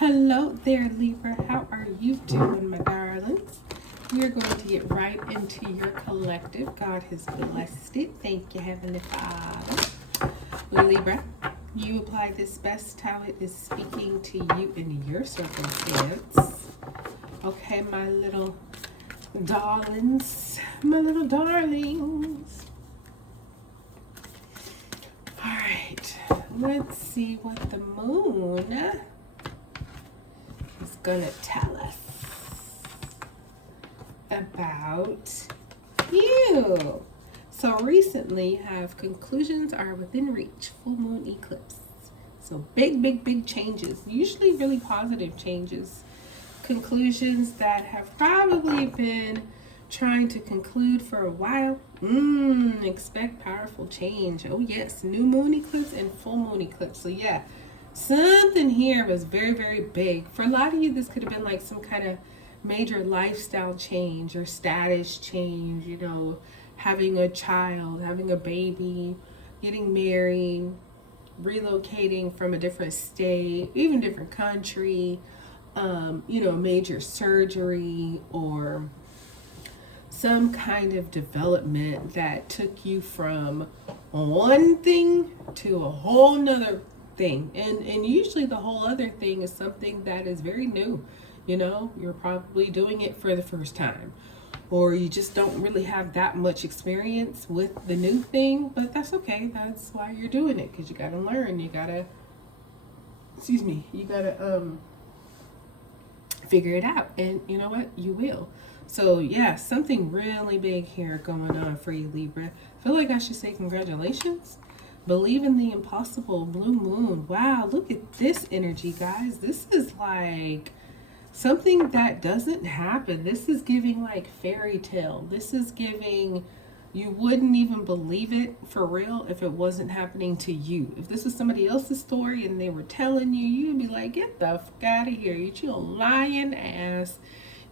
Hello there, Libra. How are you doing, my darlings? We are going to get right into your collective. God has blessed it. Thank you, Heavenly Father. Libra, you apply this best how it is speaking to you in your circumstance. Okay, my little darlings, my little darlings. All right, let's see what the moon is gonna tell us about you. So recently have conclusions are within reach, full moon eclipse. So big changes, usually really positive changes. Conclusions that have probably been trying to conclude for a while. Expect powerful change. Oh yes, new moon eclipse and full moon eclipse. So yeah, something here was very big. For a lot of you, this could have been like some kind of major lifestyle change or status change, you know, having a child, having a baby, getting married, relocating from a different state, even different country, you know, major surgery or some kind of development that took you from one thing to a whole nother thing. And usually the whole other thing is something that is very new. You know, you're probably doing it for the first time, or you just don't really have that much experience with the new thing, but that's okay. That's why you're doing it, because you got to learn. You got to, you got to figure it out. And you know what? You will. So yeah, something really big here going on for you, Libra. I feel like I should say congratulations. Believe in the impossible, blue moon. Wow, look at this energy, guys. This is like something that doesn't happen. This is giving like fairy tale. This is giving, you wouldn't even believe it for real if it wasn't happening to you. If this was somebody else's story and they were telling you, you'd be like, get the fuck out of here. You lying ass.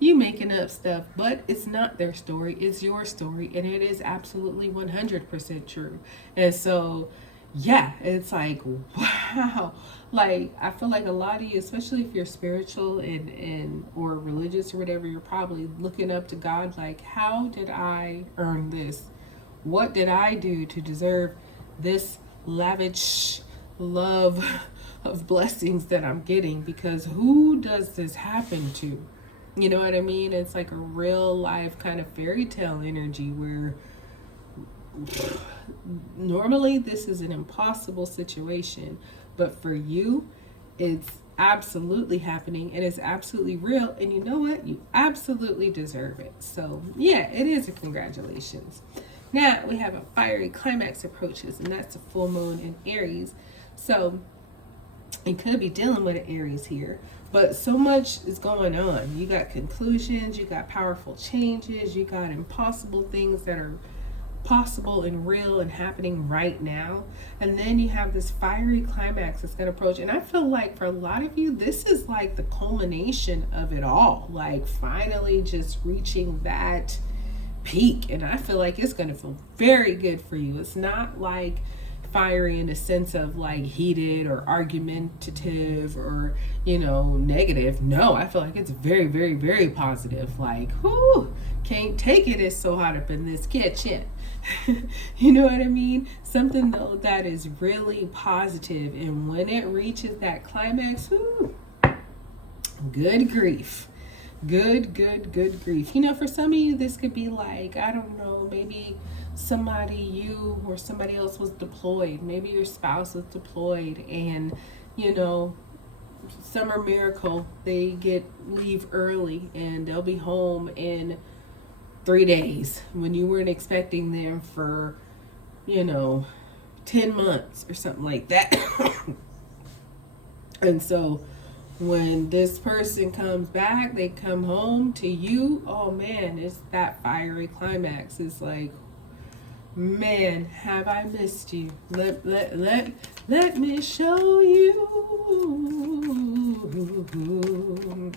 You making up stuff. But it's not their story. It's your story. And it is absolutely 100% true. And so, yeah, it's like, wow. Like, I feel like a lot of you, especially if you're spiritual and or religious or whatever, you're probably looking up to God like, how did I earn this? What did I do to deserve this lavish love of blessings that I'm getting? Because who does this happen to? You know what I mean? It's like a real life kind of fairy tale energy where normally this is an impossible situation, but for you, it's absolutely happening and it's absolutely real. And you know what? You absolutely deserve it. So yeah, it is a congratulations. Now we have a fiery climax approaches, and that's a full moon in Aries. So you could be dealing with an Aries here, but so much is going on. You got conclusions, you got powerful changes, you got impossible things that are possible and real and happening right now. And then you have this fiery climax that's going to approach. And I feel like for a lot of you, this is like the culmination of it all, like finally just reaching that peak. And I feel like it's going to feel very good for you. It's not like fiery in a sense of like heated or argumentative or, you know, negative. No, I feel like it's very positive. Like, whoo, can't take it, it's so hot up in this kitchen. You know what I mean? Something though that is really positive, and when it reaches that climax, whoo, good grief. Good grief. You know, for some of you, this could be like, I don't know, maybe somebody, you or somebody else was deployed. Maybe your spouse was deployed and, you know, summer miracle, they leave early and they'll be home in 3 days when you weren't expecting them for, you know, 10 months or something like that. And so when this person comes back, they come home to you, oh man, it's that fiery climax. It's like, man, have I missed you? Let me show you.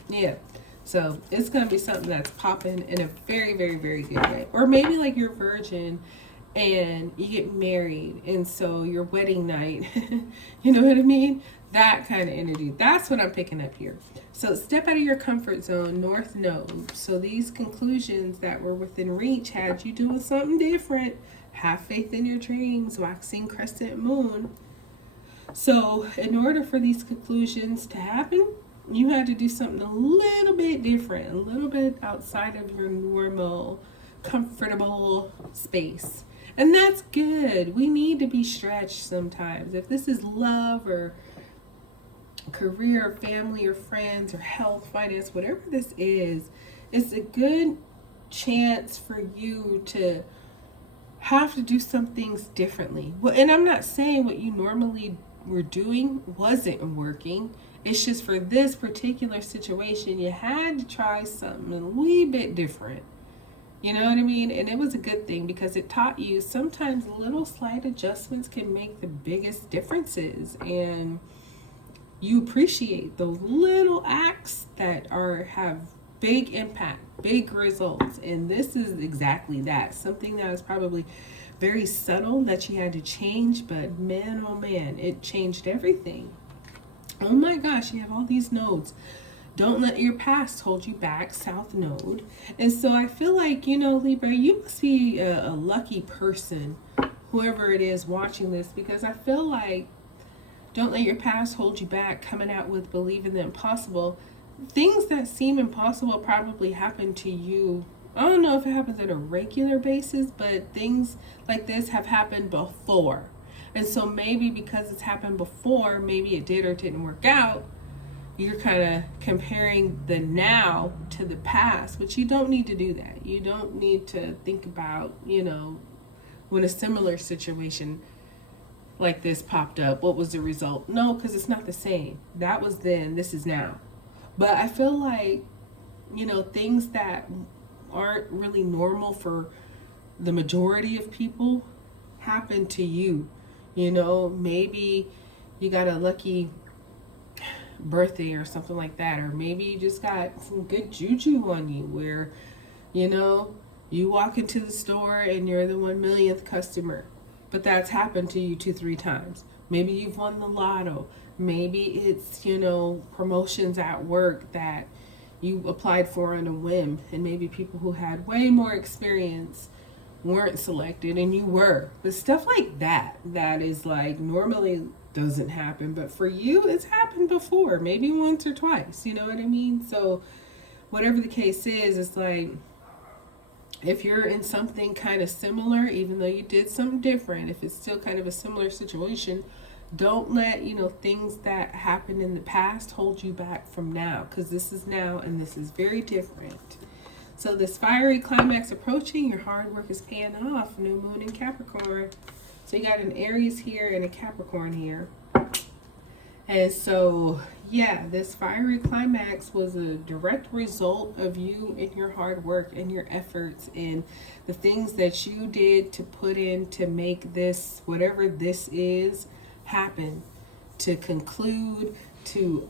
Yeah. So it's going to be something that's popping in a very good way. Or maybe like you're a virgin and you get married, and so your wedding night, you know what I mean? That kind of energy. That's what I'm picking up here. So step out of your comfort zone, North Node. So these conclusions that were within reach had you doing something different. Have faith in your dreams, waxing crescent moon. So in order for these conclusions to happen, you had to do something a little bit different, a little bit outside of your normal, comfortable space. And that's good. We need to be stretched sometimes. If this is love or career, or family, or friends, or health, finance, whatever this is, it's a good chance for you to have to do some things differently. Well, and I'm not saying what you normally were doing wasn't working. It's just for this particular situation, you had to try something a wee bit different. You know what I mean? And it was a good thing because it taught you sometimes little slight adjustments can make the biggest differences. And you appreciate those little acts that have big impact, big results. And this is exactly that. Something that is probably very subtle that you had to change, but man, oh man, it changed everything. Oh my gosh, you have all these nodes. Don't let your past hold you back, South Node. And so I feel like, Libra, you must be a lucky person, whoever it is watching this, because I feel like don't let your past hold you back, coming out with believing the impossible. Things that seem impossible probably happen to you. I don't know if it happens on a regular basis, but things like this have happened before. And so maybe because it's happened before, maybe it did or didn't work out, you're kind of comparing the now to the past, but you don't need to do that. You don't need to think about, when a similar situation like this popped up, what was the result? No, because it's not the same. That was then, this is now. But I feel like, things that aren't really normal for the majority of people happen to you. Maybe you got a lucky birthday or something like that, or maybe you just got some good juju on you where, you walk into the store and you're the 1 millionth customer. But that's happened to you 2-3 times. Maybe you've won the lotto. Maybe it's, promotions at work that you applied for on a whim. And maybe people who had way more experience weren't selected and you were. But stuff like that is like normally doesn't happen. But for you, it's happened before. Maybe once or twice. You know what I mean? So whatever the case is, it's like, if you're in something kind of similar, even though you did something different, if it's still kind of a similar situation, don't let, things that happened in the past hold you back from now, because this is now and this is very different. So this fiery climax approaching, your hard work is paying off. New moon in Capricorn. So you got an Aries here and a Capricorn here. And so, yeah, this fiery climax was a direct result of you and your hard work and your efforts and the things that you did to put in to make this, whatever this is, happen, to conclude, to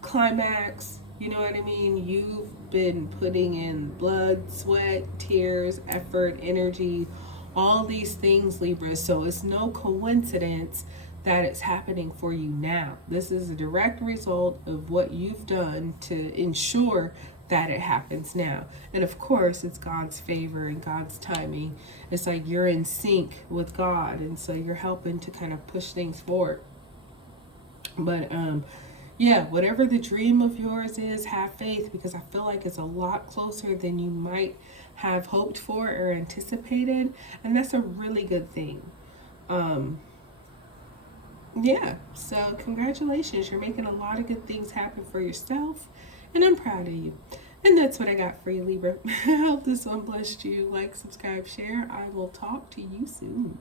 climax. You know what I mean? You've been putting in blood, sweat, tears, effort, energy, all these things, Libra. So it's no coincidence that it's happening for you now. This is a direct result of what you've done to ensure that it happens now. And of course, it's God's favor and God's timing. It's like you're in sync with God, and so you're helping to kind of push things forward. But yeah, whatever the dream of yours is, have faith, because I feel like it's a lot closer than you might have hoped for or anticipated, and that's a really good thing. Yeah, so congratulations. You're making a lot of good things happen for yourself, and I'm proud of you. And that's what I got for you, Libra. I hope this one blessed you. Like, subscribe, share. I will talk to you soon.